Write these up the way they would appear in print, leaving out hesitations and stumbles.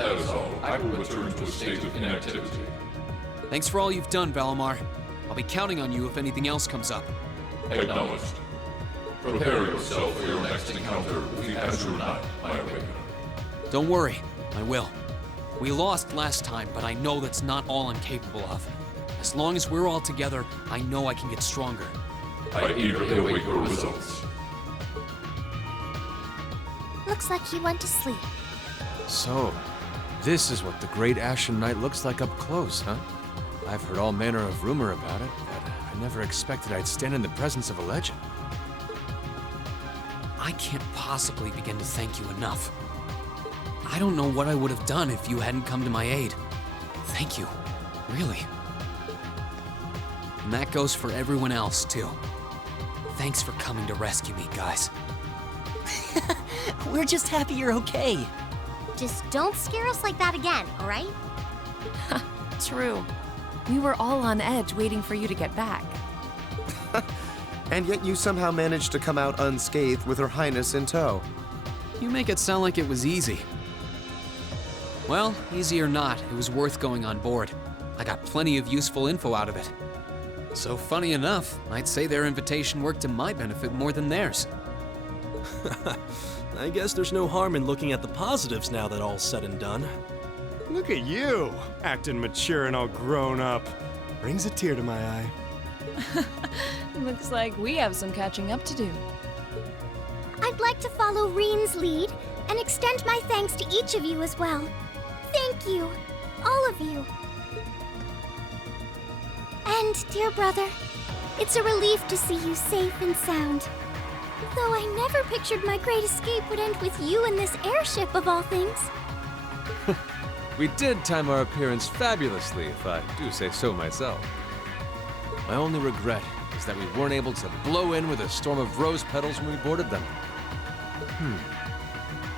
that is all, I will return to a state of inactivity. Thanks for all you've done, Valimar. I'll be counting on you if anything else comes up. Acknowledged. Prepare yourself for your next encounter with the Azure Knight, my awakener. Don't worry, I will. We lost last time, but I know that's not all I'm capable of. As long as we're all together, I know I can get stronger. I eagerly await your results. Looks like he went to sleep. So, this is what the Great Ashen Knight looks like up close, huh? I've heard all manner of rumor about it, but I never expected I'd stand in the presence of a legend. I can't possibly begin to thank you enough. I don't know what I would have done if you hadn't come to my aid. Thank you, really. And that goes for everyone else, too. Thanks for coming to rescue me, guys. We're just happy you're okay. Just don't scare us like that again, all right? True. We were all on edge waiting for you to get back. And yet you somehow managed to come out unscathed with Her Highness in tow. You make it sound like it was easy. Well, easy or not, it was worth going on board. I got plenty of useful info out of it. So funny enough, I'd say their invitation worked to my benefit more than theirs. I guess there's no harm in looking at the positives now that all's said and done. Look at you, acting mature and all grown up. Brings a tear to my eye. Looks like we have some catching up to do. I'd like to follow Reen's lead and extend my thanks to each of you as well. Thank you, all of you. And, dear brother, it's a relief to see you safe and sound. Though I never pictured my great escape would end with you in this airship of all things. We did time our appearance fabulously, if I do say so myself. My only regret is that we weren't able to blow in with a storm of rose petals when we boarded them.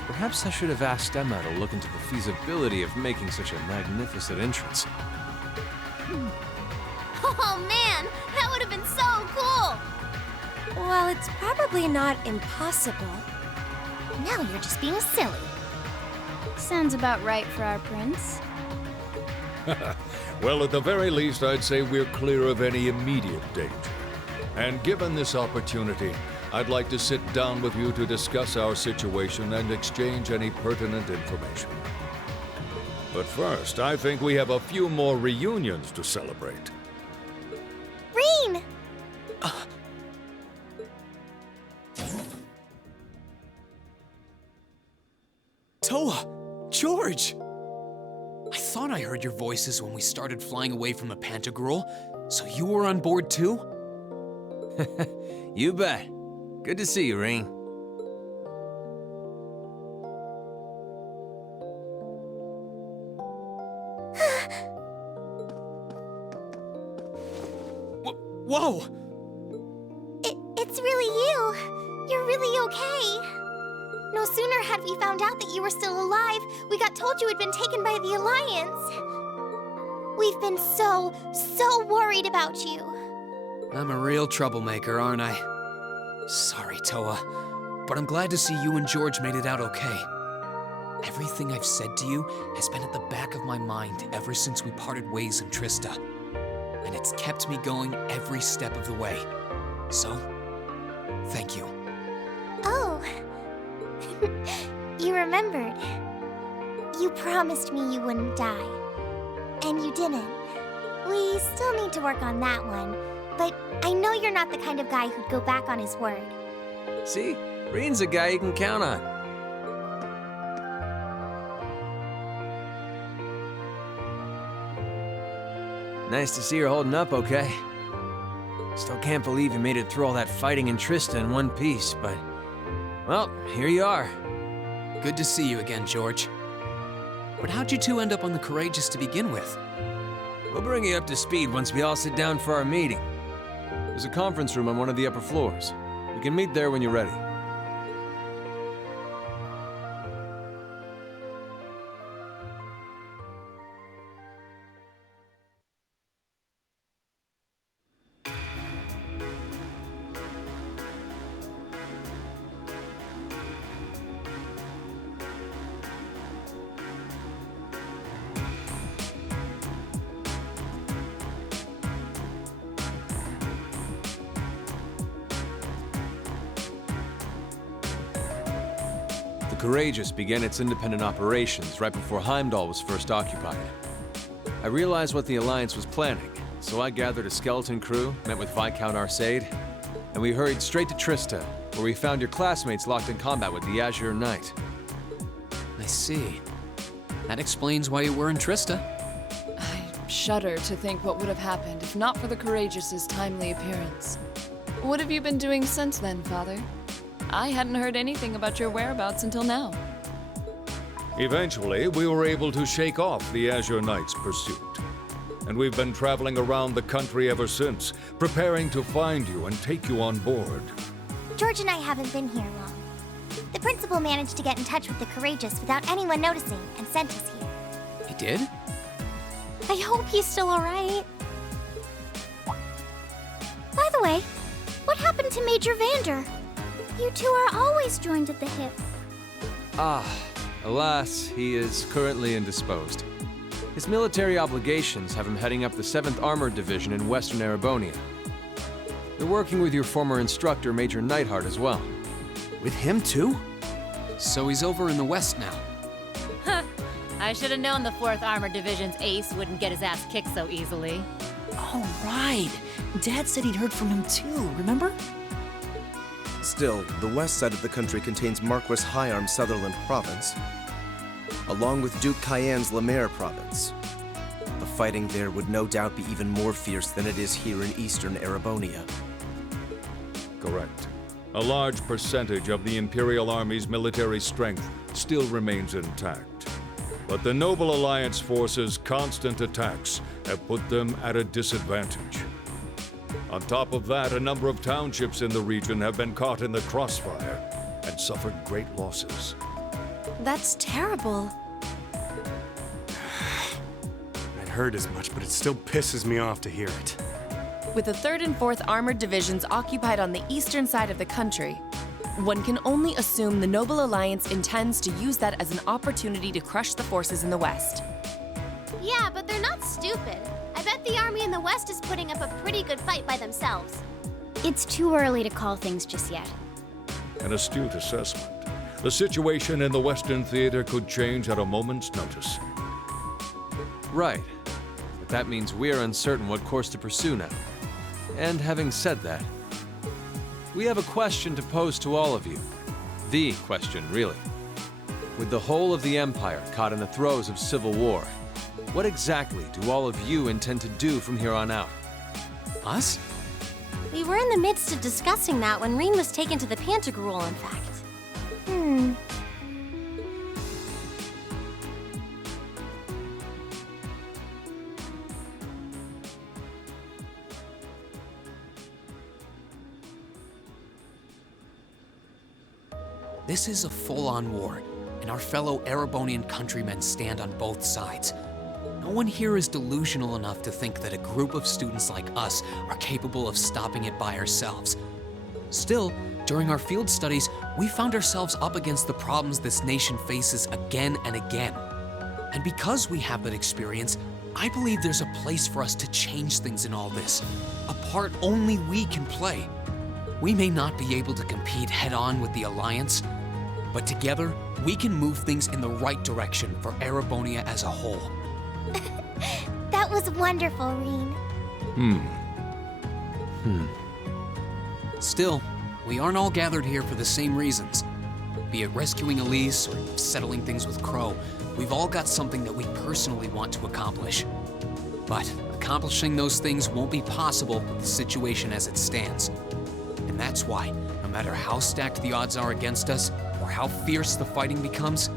Perhaps I should have asked Emma to look into the feasibility of making such a magnificent entrance. Oh man, that would have been so cool! Well, it's probably not impossible. Now you're just being silly. Sounds about right for our prince. Well, at the very least, I'd say we're clear of any immediate danger. And given this opportunity, I'd like to sit down with you to discuss our situation and exchange any pertinent information. But first, I think we have a few more reunions to celebrate. Reen! Toa! George! I thought I heard your voices when we started flying away from the Pantagruel, so you were on board too? You bet. Good to see you, Reen. Whoa! It's really you. You're really okay. No sooner had we found out that you were still alive, we got told you had been taken by the Alliance. We've been so worried about you. I'm a real troublemaker, aren't I? Sorry, Toa, but I'm glad to see you and George made it out okay. Everything I've said to you has been at the back of my mind ever since we parted ways in Trista. And it's kept me going every step of the way. So, thank you. Oh. You remembered. You promised me you wouldn't die. And you didn't. We still need to work on that one, but I know you're not the kind of guy who'd go back on his word. See? Reen's a guy you can count on. Nice to see you're holding up okay. Still can't believe you made it through all that fighting in Trista in one piece, but... well, here you are. Good to see you again, George. But how'd you two end up on the Courageous to begin with? We'll bring you up to speed once we all sit down for our meeting. There's a conference room on one of the upper floors. We can meet there when you're ready. Courageous began its independent operations right before Heimdall was first occupied. I realized what the Alliance was planning, so I gathered a skeleton crew, met with Viscount Arcade, and we hurried straight to Trista, where we found your classmates locked in combat with the Azure Knight. I see. That explains why you were in Trista. I shudder to think what would have happened if not for the Courageous's timely appearance. What have you been doing since then, Father? I hadn't heard anything about your whereabouts until now. Eventually, we were able to shake off the Azure Knight's pursuit. And we've been traveling around the country ever since, preparing to find you and take you on board. George and I haven't been here long. The principal managed to get in touch with the Courageous without anyone noticing and sent us here. He did? I hope he's still alright. By the way, what happened to Major Vander? You two are always joined at the hip. Alas, he is currently indisposed. His military obligations have him heading up the 7th Armored Division in Western Erebonia. They're working with your former instructor, Major Neidhart, as well. With him too? So he's over in the west now. Huh. I should have known the 4th Armored Division's ace wouldn't get his ass kicked so easily. Oh, right. Dad said he'd heard from him too, remember? Still, the west side of the country contains Marquis Hyarm's Sutherland province, along with Duke Cayenne's Lemaire province. The fighting there would no doubt be even more fierce than it is here in eastern Erebonia. Correct. A large percentage of the Imperial Army's military strength still remains intact. But the Noble Alliance forces' constant attacks have put them at a disadvantage. On top of that, a number of townships in the region have been caught in the crossfire and suffered great losses. That's terrible. It hurt as much, but it still pisses me off to hear it. With the 3rd and 4th Armored Divisions occupied on the eastern side of the country, one can only assume the Noble Alliance intends to use that as an opportunity to crush the forces in the west. Yeah, but they're not stupid. I bet the army in the west is putting up a pretty good fight by themselves. It's too early to call things just yet. An astute assessment. The situation in the Western Theater could change at a moment's notice. Right. But that means we're uncertain what course to pursue now. And having said that, we have a question to pose to all of you. The question, really. With the whole of the Empire caught in the throes of civil war, what exactly do all of you intend to do from here on out? Us? We were in the midst of discussing that when Reen was taken to the Pantagruel, in fact. This is a full-on war, and our fellow Erebonian countrymen stand on both sides. No one here is delusional enough to think that a group of students like us are capable of stopping it by ourselves. Still, during our field studies, we found ourselves up against the problems this nation faces again and again. And because we have that experience, I believe there's a place for us to change things in all this, a part only we can play. We may not be able to compete head-on with the Alliance, but together, we can move things in the right direction for Erebonia as a whole. That was wonderful, Reen. Still, we aren't all gathered here for the same reasons. Be it rescuing Elise or settling things with Crow, we've all got something that we personally want to accomplish. But accomplishing those things won't be possible with the situation as it stands. And that's why, no matter how stacked the odds are against us, or how fierce the fighting becomes,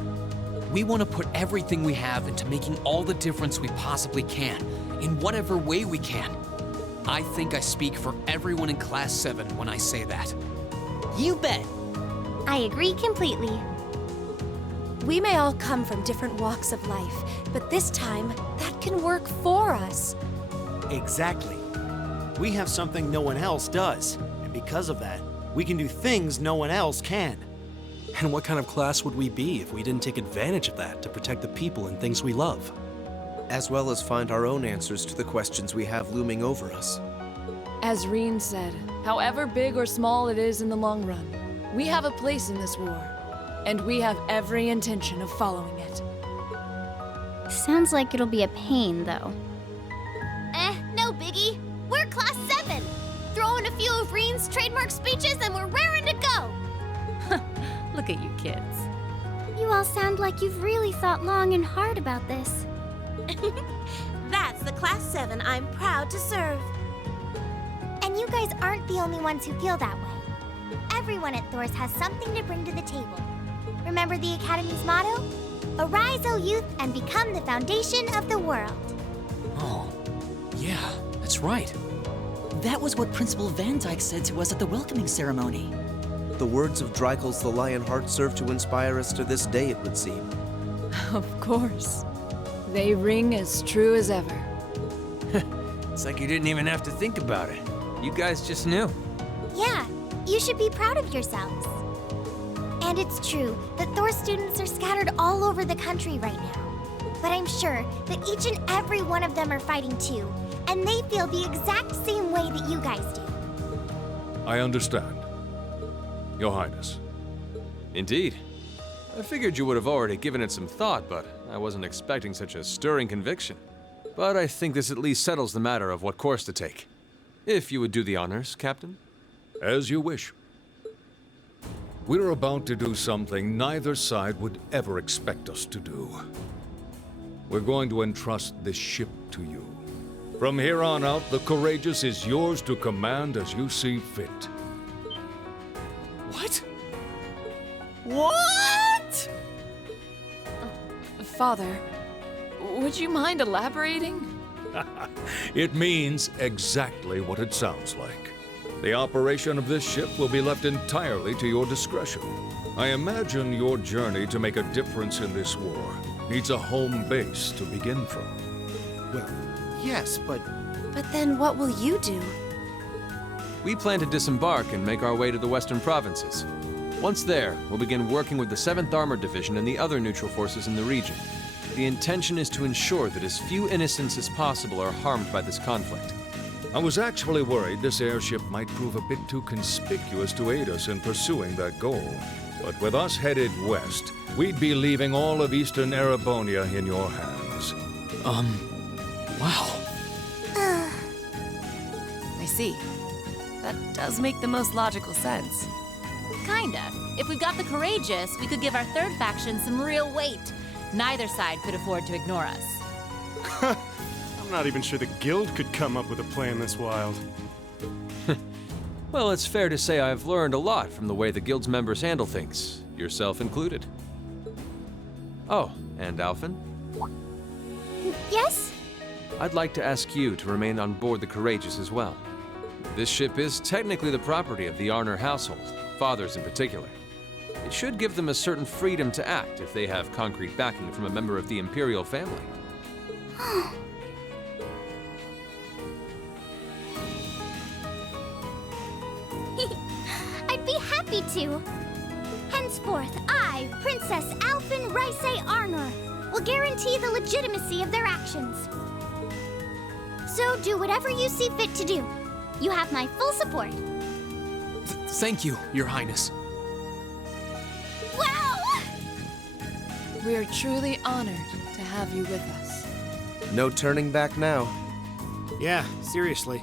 we want to put everything we have into making all the difference we possibly can, in whatever way we can. I think I speak for everyone in Class 7 when I say that. You bet. I agree completely. We may all come from different walks of life, but this time, that can work for us. Exactly. We have something no one else does, and because of that, we can do things no one else can. And what kind of class would we be if we didn't take advantage of that to protect the people and things we love? As well as find our own answers to the questions we have looming over us. As Reen said, however big or small it is in the long run, we have a place in this war. and we have every intention of following it. Sounds like it'll be a pain, though. No biggie. We're Class 7. Throw in a few of Reen's trademark speeches and we're raring to go. Look at you kids. You all sound like you've really thought long and hard about this. That's the Class 7 I'm proud to serve. And you guys aren't the only ones who feel that way. Everyone at Thor's has something to bring to the table. Remember the Academy's motto? Arise, O youth, and become the foundation of the world. Oh, yeah, that's right. That was what Principal Van Dyke said to us at the welcoming ceremony. The words of Drykel's the Lionheart serve to inspire us to this day, it would seem. Of course. They ring as true as ever. It's like you didn't even have to think about it. You guys just knew. Yeah, you should be proud of yourselves. And it's true that Thor students are scattered all over the country right now. But I'm sure that each and every one of them are fighting too, and they feel the exact same way that you guys do. I understand. Your Highness. Indeed. I figured you would have already given it some thought, but I wasn't expecting such a stirring conviction. But I think this at least settles the matter of what course to take. If you would do the honors, Captain. As you wish. We're about to do something neither side would ever expect us to do. We're going to entrust this ship to you. From here on out, the Courageous is yours to command as you see fit. What? What? Father, would you mind elaborating? It means exactly what it sounds like. The operation of this ship will be left entirely to your discretion. I imagine your journey to make a difference in this war needs a home base to begin from. Well, yes, but But then what will you do? We plan to disembark and make our way to the western provinces. Once there, we'll begin working with the 7th Armored Division and the other neutral forces in the region. The intention is to ensure that as few innocents as possible are harmed by this conflict. I was actually worried this airship might prove a bit too conspicuous to aid us in pursuing that goal. But with us headed west, we'd be leaving all of Eastern Erebonia in your hands. Wow. I see. That does make the most logical sense. Kinda. If we've got the Courageous, we could give our third faction some real weight. Neither side could afford to ignore us. I'm not even sure the Guild could come up with a plan this wild. Well, it's fair to say I've learned a lot from the way the Guild's members handle things, yourself included. Oh, and Alphen? Yes? I'd like to ask you to remain on board the Courageous as well. This ship is technically the property of the Arner household, fathers in particular. It should give them a certain freedom to act if they have concrete backing from a member of the Imperial family. I'd be happy to. Henceforth, I, Princess Alphen Raisay Arnor, will guarantee the legitimacy of their actions. So do whatever you see fit to do. You have my full support. Thank you, Your Highness. Wow! We're truly honored to have you with us. No turning back now. yeah, seriously.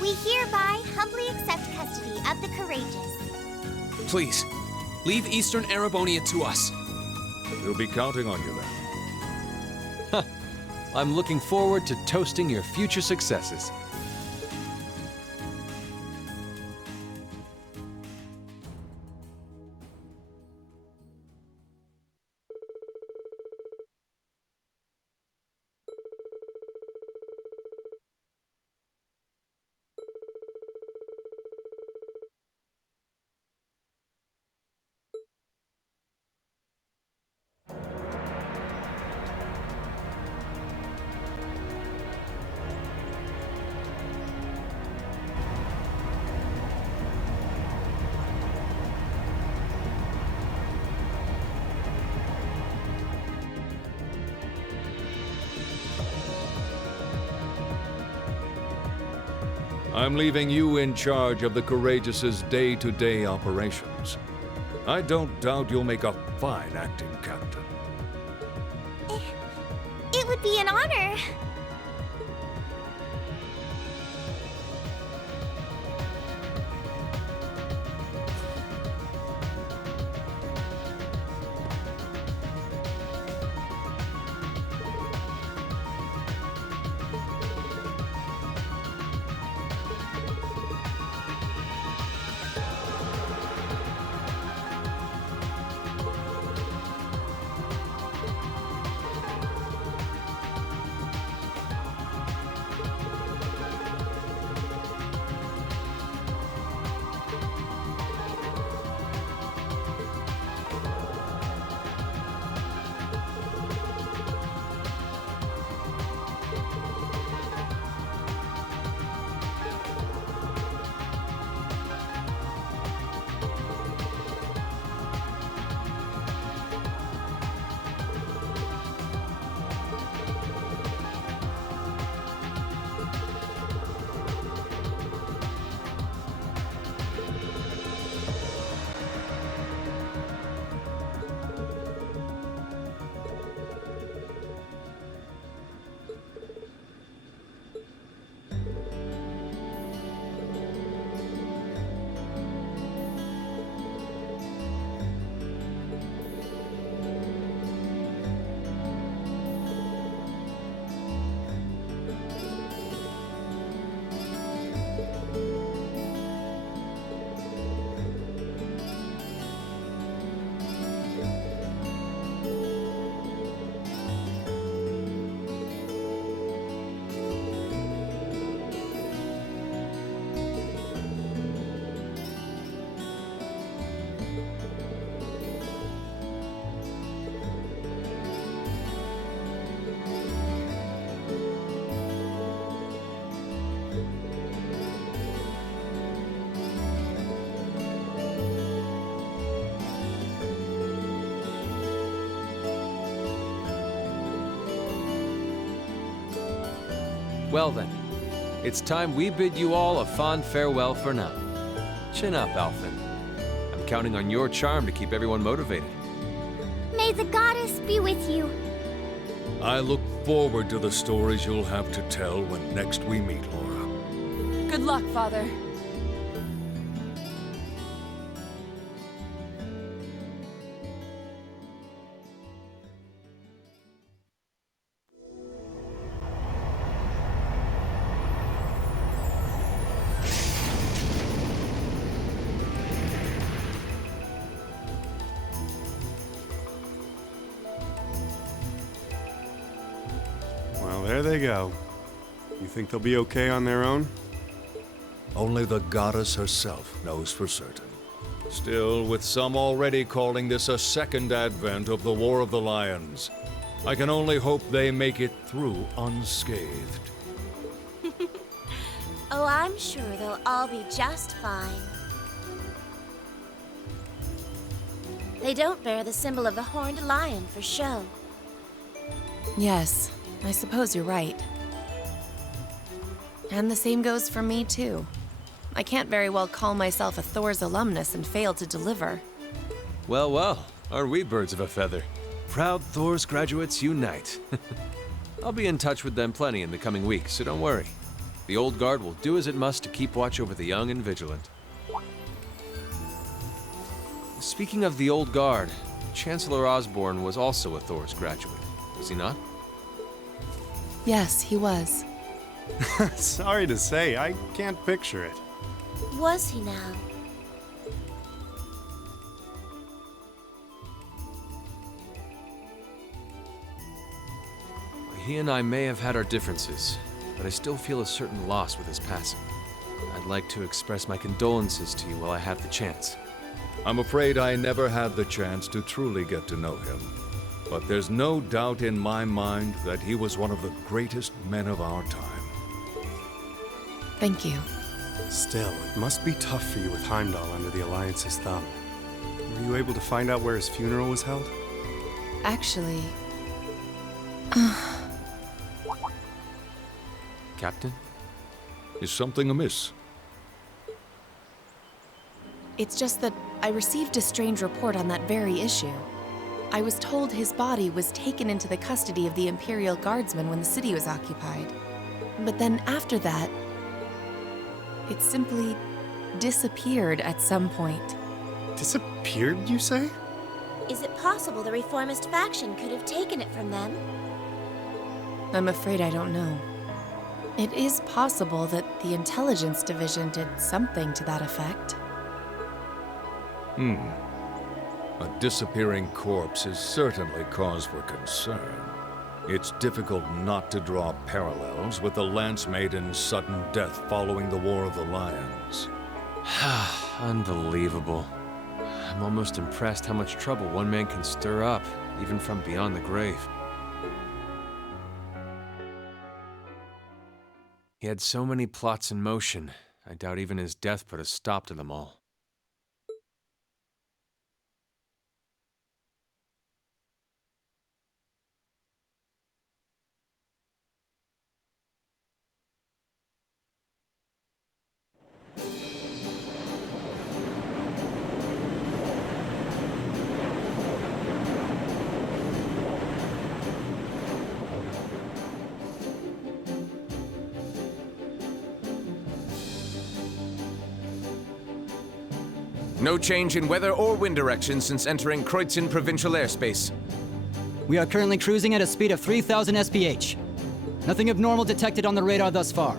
We hereby humbly accept custody of the Courageous. Please, leave Eastern Erebonia to us. We'll be counting on you then. I'm looking forward to toasting your future successes. I'm leaving you in charge of the Courageous' day-to-day operations. I don't doubt you'll make a fine acting captain. It would be an honor. Well then, it's time we bid you all a fond farewell for now. Chin up, Alphen. I'm counting on your charm to keep everyone motivated. May the goddess be with you. I look forward to the stories you'll have to tell when next we meet, Laura. Good luck, Father. Well, there they go. You think they'll be okay on their own? Only the goddess herself knows for certain. Still, with some already calling this a second advent of the War of the Lions, I can only hope they make it through unscathed. Oh, I'm sure they'll all be just fine. They don't bear the symbol of the horned lion for show. Yes, I suppose you're right. And the same goes for me, too. I can't very well call myself a Thor's alumnus and fail to deliver. Well, well, aren't we birds of a feather? Proud Thor's graduates unite. I'll be in touch with them plenty in the coming weeks, so don't worry. The Old Guard will do as it must to keep watch over the young and vigilant. Speaking of the Old Guard, Chancellor Osborne was also a Thor's graduate, was he not? Yes, he was. Sorry to say, I can't picture it. Was he now? He and I may have had our differences, but I still feel a certain loss with his passing. I'd like to express my condolences to you while I have the chance. I'm afraid I never had the chance to truly get to know him. But there's no doubt in my mind that he was one of the greatest men of our time. Thank you. Still, it must be tough for you with Heimdall under the Alliance's thumb. Were you able to find out where his funeral was held? Actually... Captain? Is something amiss? It's just that I received a strange report on that very issue. I was told his body was taken into the custody of the Imperial Guardsmen when the city was occupied. But then after that, it simply disappeared at some point. Disappeared, you say? Is it possible the Reformist faction could have taken it from them? I'm afraid I don't know. It is possible that the Intelligence Division did something to that effect. A disappearing corpse is certainly cause for concern. It's difficult not to draw parallels with the Lance Maiden's sudden death following the War of the Lions. Unbelievable. I'm almost impressed how much trouble one man can stir up, even from beyond the grave. He had so many plots in motion, I doubt even his death put a stop to them all. No change in weather or wind direction since entering Kreutzen provincial airspace. We are currently cruising at a speed of 3,000 SPH. Nothing abnormal detected on the radar thus far.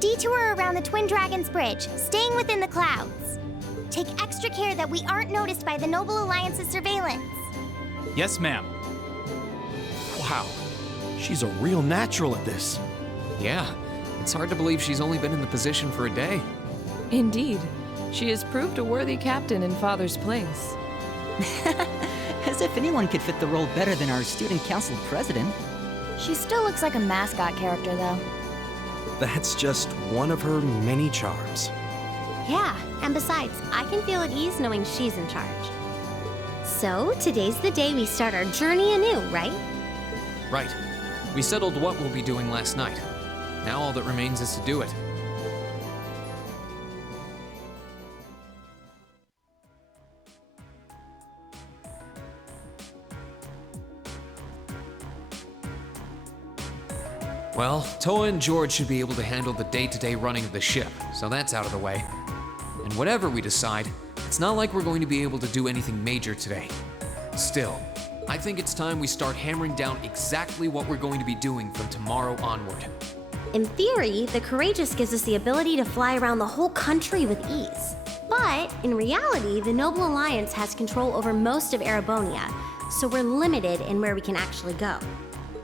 Detour around the Twin Dragons Bridge, staying within the clouds. Take extra care that we aren't noticed by the Noble Alliance's surveillance. Yes, ma'am. Wow, she's a real natural at this. Yeah, it's hard to believe she's only been in the position for a day. Indeed. She has proved a worthy captain in Father's place. As if anyone could fit the role better than our student council president. She still looks like a mascot character, though. That's just one of her many charms. Yeah, and besides, I can feel at ease knowing she's in charge. So, today's the day we start our journey anew, right? Right. We settled what we'll be doing last night. Now all that remains is to do it. Well, Toa and George should be able to handle the day-to-day running of the ship, so that's out of the way. And whatever we decide, it's not like we're going to be able to do anything major today. Still, I think it's time we start hammering down exactly what we're going to be doing from tomorrow onward. In theory, the Courageous gives us the ability to fly around the whole country with ease. But, in reality, the Noble Alliance has control over most of Erebonia, so we're limited in where we can actually go.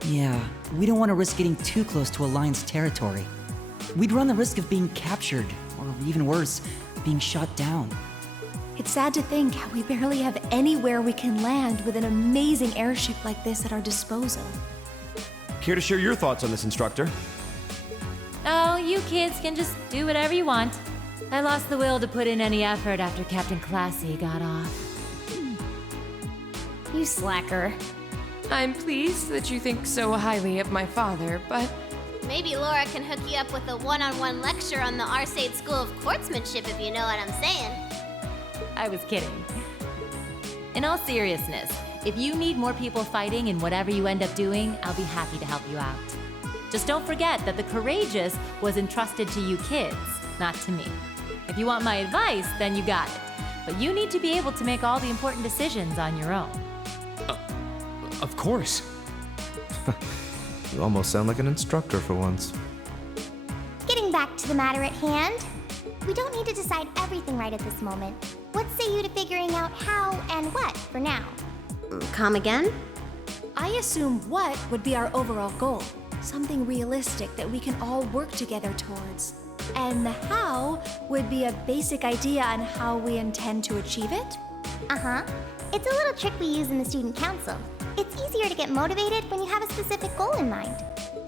Yeah, we don't want to risk getting too close to Alliance territory. We'd run the risk of being captured, or even worse, being shot down. It's sad to think how we barely have anywhere we can land with an amazing airship like this at our disposal. Care to share your thoughts on this, instructor? Oh, you kids can just do whatever you want. I lost the will to put in any effort after Captain Classy got off. You slacker. I'm pleased that you think so highly of my father, but... Maybe Laura can hook you up with a one-on-one lecture on the Arcade School of Quartzmanship, if you know what I'm saying. I was kidding. In all seriousness, if you need more people fighting in whatever you end up doing, I'll be happy to help you out. Just don't forget that the Courageous was entrusted to you kids, not to me. If you want my advice, then you got it. But you need to be able to make all the important decisions on your own. Of course. You almost sound like an instructor for once. Getting back to the matter at hand, we don't need to decide everything right at this moment. What say you to figuring out how and what for now? Come again? I assume what would be our overall goal. Something realistic that we can all work together towards. And the how would be a basic idea on how we intend to achieve it? Uh-huh. It's a little trick we use in the student council. It's easier to get motivated when you have a specific goal in mind.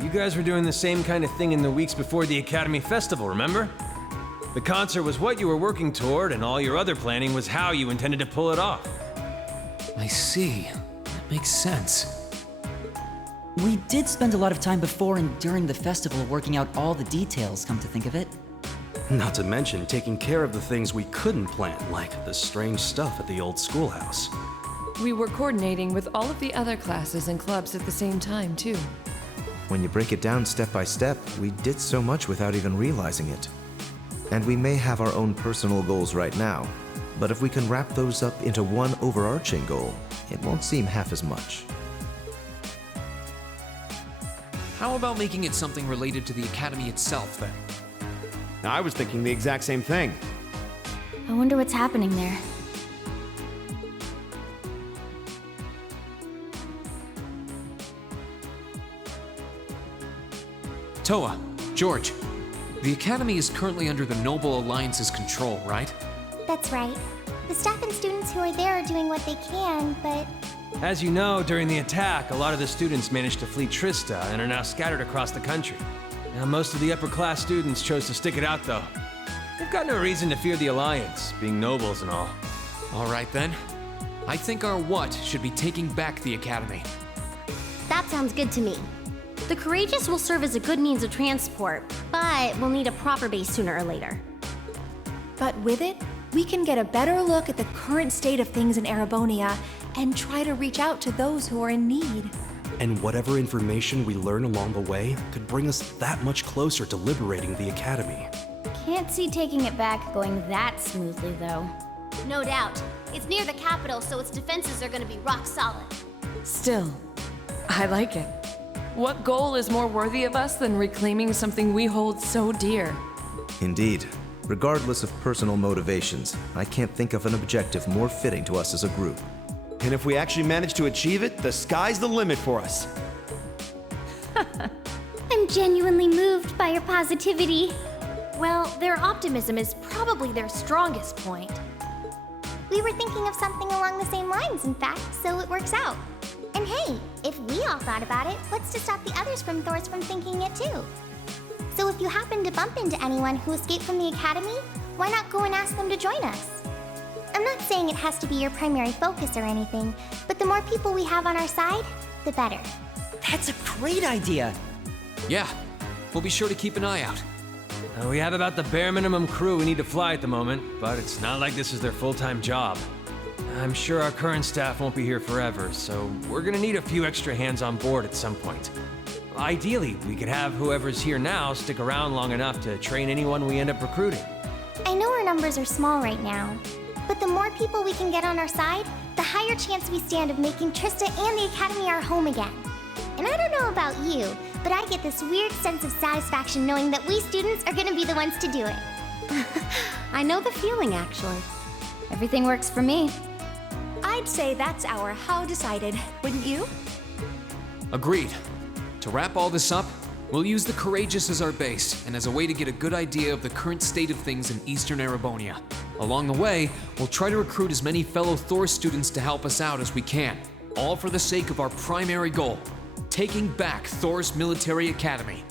You guys were doing the same kind of thing in the weeks before the Academy Festival, remember? The concert was what you were working toward, and all your other planning was how you intended to pull it off. I see. That makes sense. We did spend a lot of time before and during the festival working out all the details, come to think of it. Not to mention taking care of the things we couldn't plan, like the strange stuff at the old schoolhouse. We were coordinating with all of the other classes and clubs at the same time, too. When you break it down step by step, we did so much without even realizing it. And we may have our own personal goals right now, but if we can wrap those up into one overarching goal, it won't seem half as much. How about making it something related to the Academy itself, then? I was thinking the exact same thing. I wonder what's happening there. Toa, George, the Academy is currently under the Noble Alliance's control, right? That's right. The staff and students who are there are doing what they can, but As you know, during the attack, a lot of the students managed to flee Trista and are now scattered across the country. Now, most of the upper-class students chose to stick it out, though. They've got no reason to fear the Alliance, being nobles and all. All right, then. I think our what should be taking back the Academy. That sounds good to me. The Courageous will serve as a good means of transport, but we'll need a proper base sooner or later. But with it, we can get a better look at the current state of things in Erebonia and try to reach out to those who are in need. And whatever information we learn along the way could bring us that much closer to liberating the Academy. Can't see taking it back going that smoothly, though. No doubt. It's near the capital, so its defenses are gonna be rock solid. Still, I like it. What goal is more worthy of us than reclaiming something we hold so dear? Indeed. Regardless of personal motivations, I can't think of an objective more fitting to us as a group. And if we actually manage to achieve it, the sky's the limit for us. I'm genuinely moved by your positivity. well, their optimism is probably their strongest point. We were thinking of something along the same lines, in fact, so it works out. And hey, if we all thought about it, what's to stop the others from Thors from thinking it too? So if you happen to bump into anyone who escaped from the Academy, why not go and ask them to join us? I'm not saying it has to be your primary focus or anything, but the more people we have on our side, the better. That's a great idea. Yeah, we'll be sure to keep an eye out. We have about the bare minimum crew we need to fly at the moment, but it's not like this is their full-time job. I'm sure our current staff won't be here forever, so we're gonna need a few extra hands on board at some point. Ideally, we could have whoever's here now stick around long enough to train anyone we end up recruiting. I know our numbers are small right now, but the more people we can get on our side, the higher chance we stand of making Trista and the Academy our home again. And I don't know about you, but I get this weird sense of satisfaction knowing that we students are gonna be the ones to do it. I know the feeling, actually. Everything works for me. I'd say that's our how decided, wouldn't you? Agreed. To wrap all this up, we'll use the Courageous as our base and as a way to get a good idea of the current state of things in Eastern Erebonia. Along the way, we'll try to recruit as many fellow Thor students to help us out as we can, all for the sake of our primary goal, taking back Thor's military academy.